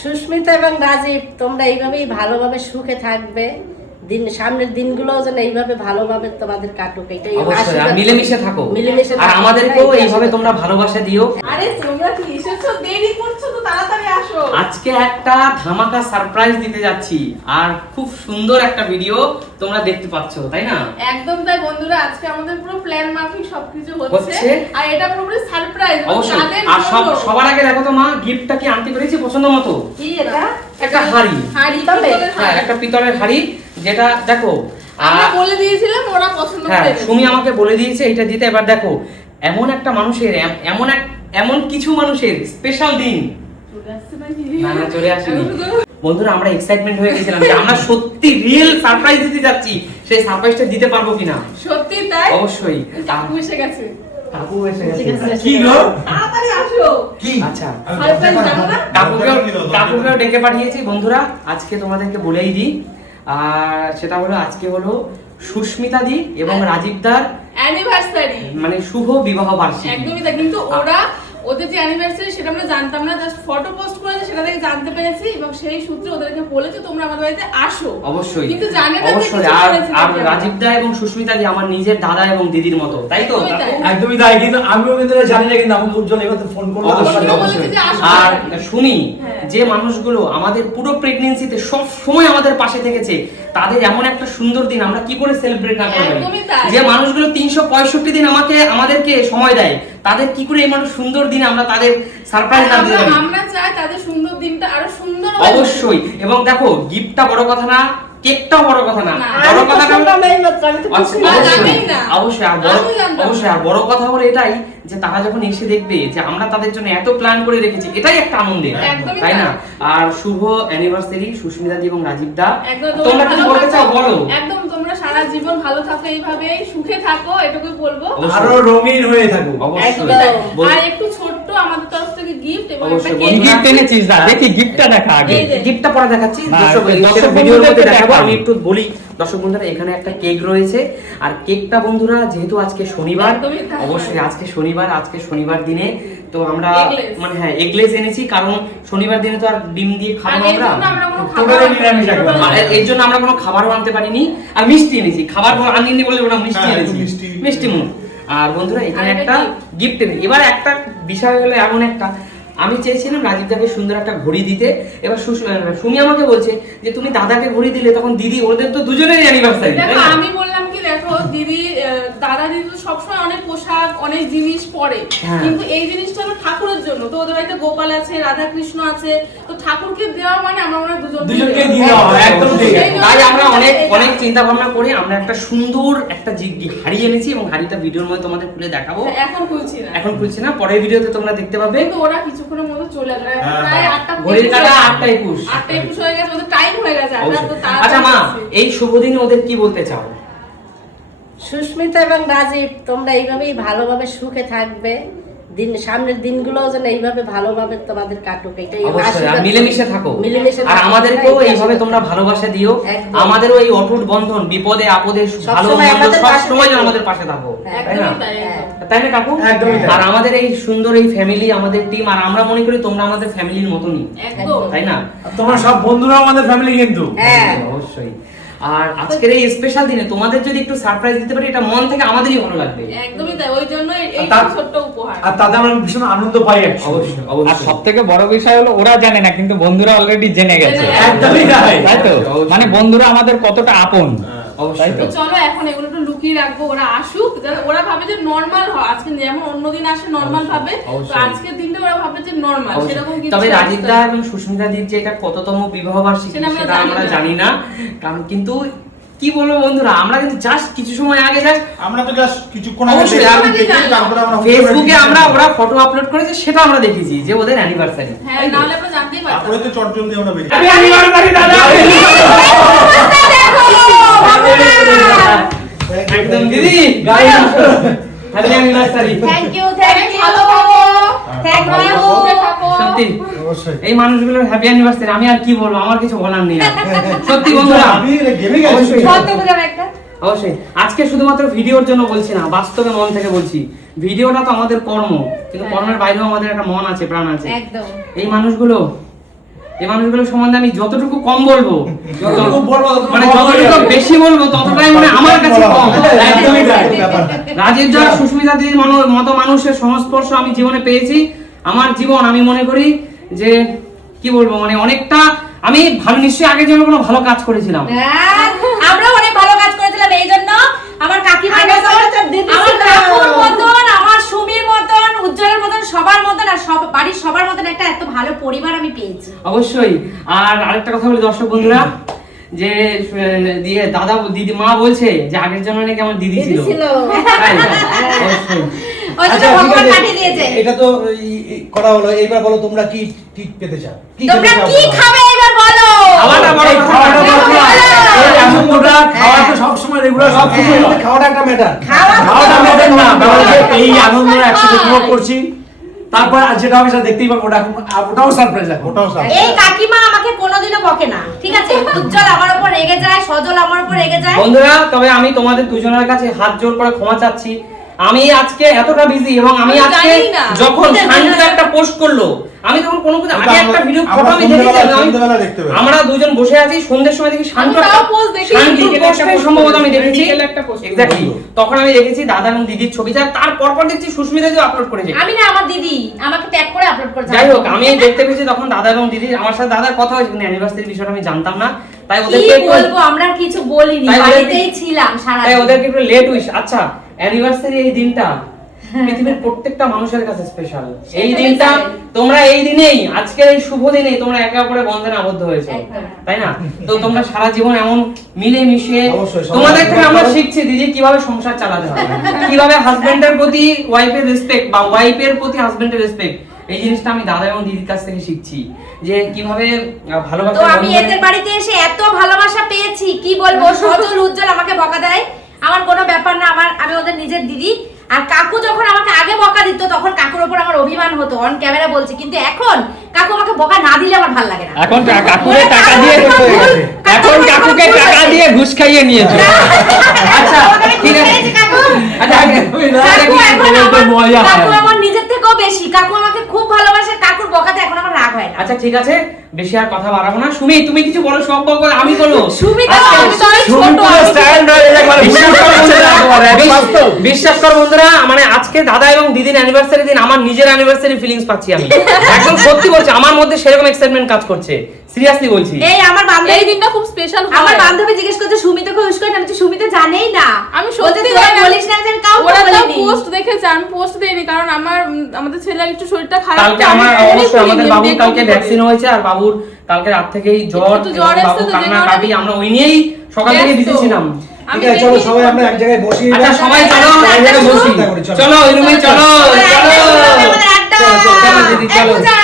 সুস্মিতা এবং রাজীব, তোমরা এইভাবেই ভালোভাবে সুখে থাকবে। সামনের দিনগুলো যেন এইভাবে ভালোভাবে তোমাদের কাটুক, এটাই অবশ্যই। আর মিলেমিশে থাকো, মিলেমিশে আর আমাদেরকেও এইভাবে তোমরা ভালোবাসা দিও। আরে তোমরা কি এসেছো? দেরি করছো তো, তাড়াতাড়ি আসো। আজকে একটা ধামাকা সারপ্রাইজ দিতে যাচ্ছি, আর খুব সুন্দর একটা ভিডিও তোমরা দেখতে পাচ্ছ, তাই না? একদম তাই বন্ধুরা, আজকে আমাদের পুরো প্ল্যান মাফিক সবকিছু হচ্ছে। হচ্ছে, আর এটা পুরো সারপ্রাইজ। অবশ্যই। আর সবার আগে দেখো তো মা, গিফটটা কি আনতে পেরেছি পছন্দ মতো? কি এটা? একটা হাড়ি। হ্যাঁ, একটা পিতলের হাড়ি, যেটা দেখো আমরা বলে দিয়েছিলাম, ওরা পছন্দ হ্যাঁ, করেছে। সুমি আমাকে বলে দিয়েছে এটা দিতে। এবার দেখো, এমন একটা মানুষের এমন কিছু মানুষের স্পেশাল দিন। না না, চলে আসেনি বন্ধুরা, আমরা এক্সাইটমেন্ট হয়ে গেছিলাম যে আমরা সত্যি রিয়েল সারপ্রাইজ দিতে যাচ্ছি। সেই সারপ্রাইজটা দিতে পারবো কিনা। সত্যি তাই? অবশ্যই। কাকু এসে গেছে। কাকু এসে গেছে। কি গো? তাড়াতাড়ি আসো। কি? আচ্ছা, সারপ্রাইজ জানো না? কাকুকেও ডেকে পাঠিয়েছি বন্ধুরা। আজকে তোমাদেরকে বলেই দিই, আর সেটা হলো আজকে হলো সুস্মিতা দি এবং রাজীব দার অ্যানিভার্সারি, মানে শুভ বিবাহ বার্ষিকী। একদমই তাই। কিন্তু ওদের যে অ্যানিভার্সারি সেটা আমরা জানতাম না, জাস্ট ফটো পোস্ট করেছে, সেটা থেকে জানতে পেরেছি, এবং সেই সূত্রে ওদেরকে বলেছে তোমরা আমাদের বাড়িতে আসো। অবশ্যই, কিন্তু জানে না অবশ্যই। আর রাজীব দা এবং সুস্মিতা দি আমার নিজের দাদা এবং দিদির মতো, তাই তো? একদমই তাই। কিন্তু আমিও কিন্তু জানি না, কিন্তু আমাকে উজ্জ্বল এবার ফোন করলো। অবশ্যই। আর শুনি যে মানুষগুলো আমাদের পুরো প্রেগন্যান্সিতে সব সময় আমাদের পাশে থেকেছে, তাদের এমন একটা সুন্দর দিন আমরা কি করে সেলিব্রেট না করব? যে মানুষগুলো 365 দিন আমাদেরকে সময় দেয়, তাদের কি করে এই মানুষ সুন্দর দিনে আমরা তাদের সারপ্রাইজ না দিতে পারি? আমরা চাই তাদের সুন্দর দিনটা আরো সুন্দর হয়। অবশ্যই। এবং দেখো, গিফটটা বড় কথা না, কেকটাও বড় কথা না, বড় কথা অবশ্যই। আর বড় কথা হলো এটাই যে তারা যখন এসে দেখবে যে আমরা তাদের জন্য এত প্ল্যান করে রেখেছি, এটাই একটা আনন্দের, তাই না? আর শুভ অ্যানিভার্সারি সুস্মিতা দি এবং রাজীব দা। তোমরা কি বলতে চাও বলো? একদম, তোমরা সারা জীবন ভালো থাকো, এইভাবে সুখে থাকো, এটুকুই বলবো। আরো রঙিন হয়ে থাকো। অবশ্যই। আর একটু ছোট্ট আমাদের তরফ থেকে গিফট, এবং একটা অবশ্যই। কেক গিফট এনেছিস দা, দেখি গিফটটা দেখা আগে। গিফটটা পরে দেখাচ্ছি, না, দর্শক দর্শক ভিডিওর মধ্যে বন্ধুদেরকে দেখাবো। দেখাবো। আমি একটু বলি দর্শক বন্ধুরা, এখানে একটা কেক রয়েছে। আর কেকটা বন্ধুরা, যেহেতু আজকে শনিবার, অবশ্যই আজকে শনিবার দিনে তো আমরা মানে হ্যাঁ এগলেস এনেছি, কারণ শনিবার দিনে তো আর ডিম দিয়ে খাবো না আমরা, এর জন্য আমরা কোনো খাবারও আনতে পারিনি। আর মিষ্টি এনেছি, খাবার আনিনি বলে না, মিষ্টি এনেছি, মিষ্টি মুখ। আর বন্ধুরা, এখানে একটা গিফট এনেছি। এবার একটা বিষয় হলো এমন একটা, আমি চেয়েছিলাম রাজীবদাকে সুন্দর একটা ঘড়ি দিতে। এবার সুমি আমাকে বলছে যে তুমি দাদাকে ঘড়ি দিলে তখন দিদি, ওদের তো দুজনেরই অ্যানিভার্সারি। আমি বললাম কি, দেখো দিদি, দাদা দিদি তো সবসময় অনেক পোশাক, অনেক জিনিস পরে, কিন্তু এই জিনিসটা হলো ঠাকুরের জন্য। তো ওদের বাড়িতে গোপাল আছে, রাধা কৃষ্ণ আছে, তো ঠাকুরকে দেওয়া মানে আমরা মনে হয় দুজনকে দিয়ে দাও, একদম ঠিক। তাই আমরা অনেক চিন্তা ভাবনা করে আমরা একটা সুন্দর একটা হাড়ি এনেছি, এবং হাড়িটা ভিডিওর মধ্যে তোমাদের খুলে দেখাবো। এখন খুলছি না, পরের ভিডিওতে তোমরা দেখতে পাবে। কিন্তু ওরা কিছুক্ষণের মধ্যে চলে আসবে, প্রায় 8টা ঘড়ির কাঁটা 8:21 হয়ে গেছে, ওদের টাইম হয়ে গেছে। আচ্ছা মা, এই শুভ দিনে ওদের কি বলতে চাও? সুস্মিতা এবং রাজীব, তোমরা এইভাবেই ভালোভাবে সুখে থাকবে। সামনের দিনগুলো যেন এইভাবে ভালোভাবে তোমাদের কাটুক, এটাই অবশ্যই। আর মিলেমিশে থাকো, আর আমাদেরকেও এইভাবে তোমরা ভালোবাসা দিও। আমাদেরও এই অটুট বন্ধন, বিপদে আপদে ভালো মন্দ সব সময় আমাদের পাশে থাকো, তাই না? তাই না কাকু? আর আমাদের এই সুন্দর এই ফ্যামিলি, আমাদের টিম, আর আমরা মনে করি তোমরা আমাদের ফ্যামিলির মতনই, তাই না? তোমরা সব বন্ধুরা আমাদের ফ্যামিলি কিন্তু। হ্যাঁ, অবশ্যই। আর আজকের এই স্পেশাল দিনে তোমাদের যদি একটু সারপ্রাইজ দিতে পারি, এটা মন থেকে আমাদেরই ভালো লাগবে। একদমই তাই, ওই জন্য এই ছোট্ট উপহার। আর তাতে আমরা ভীষণ আনন্দ পাই। অবশ্যই, আর অবশ্যই। সবথেকে বড় বিষয় হলো ওরা জানে না, কিন্তু বন্ধুরা অলরেডি জেনে গেছে। একদমই তাই। তাই তো? মানে বন্ধুরা আমাদের কতটা আপন। অবশ্যই। তো চলো এখন এগুলো একটু লুকিয়ে রাখবো, ওরা আসুক, ওরা ভাবে যে নরমাল হয়। আজকে যেমন অন্যদিন আসে নরমাল ভাবে, তো আজকের দিনটা ওরা ভাবে যে নরমাল, সেরকম কিছু। তবে রাজীব দা এবং সুস্মিতা দির যে এটা কততম বিবাহ বার্ষিকী সেটা আমরা জানি না, কারণ কিন্তু কি বলবো বন্ধুরা, আমরা কিন্তু জাস্ট কিছু সময় আগে আমরা তো জাস্ট কিছুক্ষণ আগে তারপরে আমরা ফেসবুকে ওরা ফটো আপলোড করেছে, সেটা আমরা দেখেছি যে ওদের অ্যানিভার্সারি। হ্যাঁ, নাহলে আমরা জানতেই পারতাম। তারপরে তো চটজলদি আমরা বেরিয়ে হ্যাপি অ্যানিভার্সারি দাদা। একদম দিদি, হ্যাপি অ্যানিভার্সারি। থ্যাংক ইউ ভালো থাকো, সত্যি অবশ্যই। এই মানুষগুলোর হ্যাপি অ্যানিভার্সারি, আমি আর কি বলবো, আমার কিছু বলার নেই। সত্যি বন্ধুরা, আমি গেমে গেছি। অবশ্যই আজকে শুধুমাত্র ভিডিওর জন্য বলছি না, বাস্তবে মন থেকে বলছি। ভিডিওটা তো আমাদের কর্ম, কিন্তু কর্মের বাইরেও আমাদের একটা মন আছে, প্রাণ আছে। একদম। এই মানুষগুলো এই মানুষগুলো সম্বন্ধে আমি যতটুকু কম বলবো, যতটুকু বলবো ততটুকু মানে কম হয়ে যতটুকু যাবে। বেশি বলবো ততটাই মানে আমার কাছে কম। একদমই তাই ব্যাপার। রাজীব দা, সুস্মিতা দিদির মতো মানুষের সংস্পর্শ আমি জীবনে পেয়েছি। আমার জীবন আমি মনে করি যে কি বলবো, মানে অনেকটা আমি ভালো, নিশ্চয়ই আগে যেন কোনো ভালো কাজ করেছিলাম। হ্যাঁ, আমরাও অনেক ভালো কাজ করেছিলাম, এই জন্য আমার কাকিমার আগে মতন, তো দিদি আমার ছিল। কাকুর মতন, আমার সুমির মতন, উজ্জ্বলের মতন, সবার মতন, আর সব বাড়ির সবার মতন একটা এত ভালো পরিবার আমি পেয়েছি। অবশ্যই। আর আরেকটা কথা বলি দর্শক বন্ধুরা, যে দিয়ে দাদা দিদি মা বলছে যে আগের জন্য নাকি আমার দিদি দিদি ছিল। ছিল। তাই? অবশ্যই। ওই জন্য আচ্ছা, ঠিক ভগবান আছে। পাঠিয়ে দিয়েছে। এটা তো এই করা হলো, এইবার বলো তোমরা কি কি পেতে চাও? কি তোমরা খেতে চাও কি তোমরা? খাবে এবার বলো? খাওয়াটা বড় এই কথা। খাওয়াটা বড় কথা। বলো। এই আনন্দটা, খাওয়া তো সবসময় রেগুলার সব কিছু খাওয়াটা একটা ম্যাটার। খাওয়াটা ম্যাটার না, ব্যাপার হচ্ছে এই আনন্দটা একসাথে উপভোগ করছি। তারপর আর যেটা হবে সেটা দেখতেই পাবো, ওটাও সারপ্রাইজ এখন। এই কাকিমা আমাকে কোনোদিনও বকে না, ঠিক আছে? উজ্জ্বল আমার উপর রেগে যায়, সজল আমার উপর রেগে যায়। বন্ধুরা, তবে আমি তোমাদের দুজনের কাছে হাত জোর করে ক্ষমা চাচ্ছি। আমি আজকে এতটা বিজি, এবং আমি আমি আজকে জানি না। যখন শান্তি একটা পোস্ট করলো, আমি তখন কোনো কিছু আগে একটা ভিডিও ফটো আমি দেখেছি, আমরা দুজন বসে আছি, সন্ধ্যের সময় দেখি শান্ত আমি তাও post দেখেছি, বিকেলে একটা post সম্ভবত আমি করেছি। দেখেছি বিকেলে একটা post এক্স্যাক্টলি। তখন আমি দেখেছি দাদা এবং দিদির ছবিটা, তারপর দেখছি সুস্মিতা যে আপলোড করেছে। আমি না, আমার দিদি আমাকে ট্যাগ করে আপলোড করেছে। যাই হোক, আমি দেখতে পেয়েছি তখন দাদা এবং দিদি, আমার সাথে দাদার কথা হয়েছে, কিন্তু অ্যানিভার্সারির বিষয়টা আমি জানতাম না, তাই কি ওদেরকে বলবো, আমরা আর কিছু বলিনি, তাই ওদেরকে- বাড়িতেই ছিলাম সারা তাই দিন। ওদেরকে একটু লেট উইশ। আচ্ছা, অ্যানিভার্সারি এই দিনটা পৃথিবীর প্রত্যেকটা মানুষের কাছে স্পেশাল। এই দিনটা তোমরা এই দিনেই, আজকের এই শুভ দিনেই তোমরা একে অপরের বন্ধনে আবদ্ধ হয়েছে, একদম। তাই না? তো তোমরা সারা জীবন এমন মিলে মিশে, অবশ্যই, সবাই তোমাদের থেকে আমরা সবাই- শিখছি দিদি কিভাবে সংসার চালাতে হয়, কিভাবে হাজবেন্ডের প্রতি ওয়াইফের রেসপেক্ট বা ওয়াইফের প্রতি হাজবেন্ডের রেসপেক্ট, এই জিনিসটা আমি দাদা এবং দিদির কাছ থেকে শিখছি, যে কিভাবে ভালোবাসা। তো আমি এদের বাড়িতে এসে এত ভালোবাসা পেয়েছি, কি বলবো। সজল উজ্জ্বল আমাকে বকা দেয়, আমার কোনো ব্যাপার না, আমি ওদের নিজের দিদি। আর কাকু যখন আমাকে আগে বকা দিত, তখন কাকুর উপর আমার অভিমান হতো, অন ক্যামেরা বলছি। কিন্তু এখন কাকু আমাকে বকা না দিলে আমার ভালো লাগে না। এখন কাকুকে টাকা দিয়ে, এখন কাকুকে টাকা দিয়ে ঘুষ খাইয়ে নিয়েছে। আচ্ছা, ঠিক আছে। আচ্ছা, কাকু এখন বলতে মজা হয়। কাকু আমার নিজের থেকেও বেশি, কাকু আমাকে খুব ভালোবাসে। কাকুর বকাতে এখন আমার রাগ হয় না। আচ্ছা ঠিক আছে, বেশি আর কথা বাড়াবো না। সুমি, তুমি কিছু বলো, সব বলবো আমি বলবো। সুমিতা, আজকে- আমি তো অনেক ছোট, সুমিতা আমি স্টাইল রয়ে একবারে বিশ্বাস করো বন্ধুরা, বাস্তব। বিশ্বাস করো বন্ধুরা, মানে আজকে দাদা এবং দিদির অ্যানিভার্সারি দিন আমার নিজের অ্যানিভার্সারি ফিলিংস পাচ্ছি আমি। একদম সত্যি বলছি, আমার মধ্যে সেরকম এক্সাইটমেন্ট কাজ করছে, সিরিয়াসলি বলছি। এই আমার বান্ধবী, এই দিনটা খুব স্পেশাল আমার বান্ধবী জিজ্ঞেস করছে সুমিতাকে উইশ করেন, আমি তো সুমিতা জানেই না। আমি বলছে, সত্যি তোরা জানি না। বলিস না, আমি কাউকে ওরা তো বলিনি। পোস্ট দেখেছে, আমি পোস্ট দেইনি, কারণ আমাদের ছেলের একটু শরীরটা খারাপ। কালকে তো আমি আমার ফোনই অবশ্যই আমাদের করিনি, বাবুর দেখবো কালকে কি করে। ভ্যাকসিন হয়েছে, আর বাবুর কালকে রাত থেকেই জ্বর, একটু জ্বর এবং এসেছে বাবু তো, যে কান্না কারণে কাটি, আমরা ওই নিয়েই সকাল থেকে ব্যস্ত। বিজি ছিলাম। আমি ঠিক আছে, চলো দেখিনি সবাই আমরা ফোনটা। এক জায়গায় বসি। আচ্ছা সবাই চলো, আচ্ছা, এক জায়গায় বসি। চিন্তা করি, চলো। চলো ওই রুমে চলো, চলো, চলো আমাদের আড্ডা। চলো, চলো, দিদি, এই চলো। পূজা,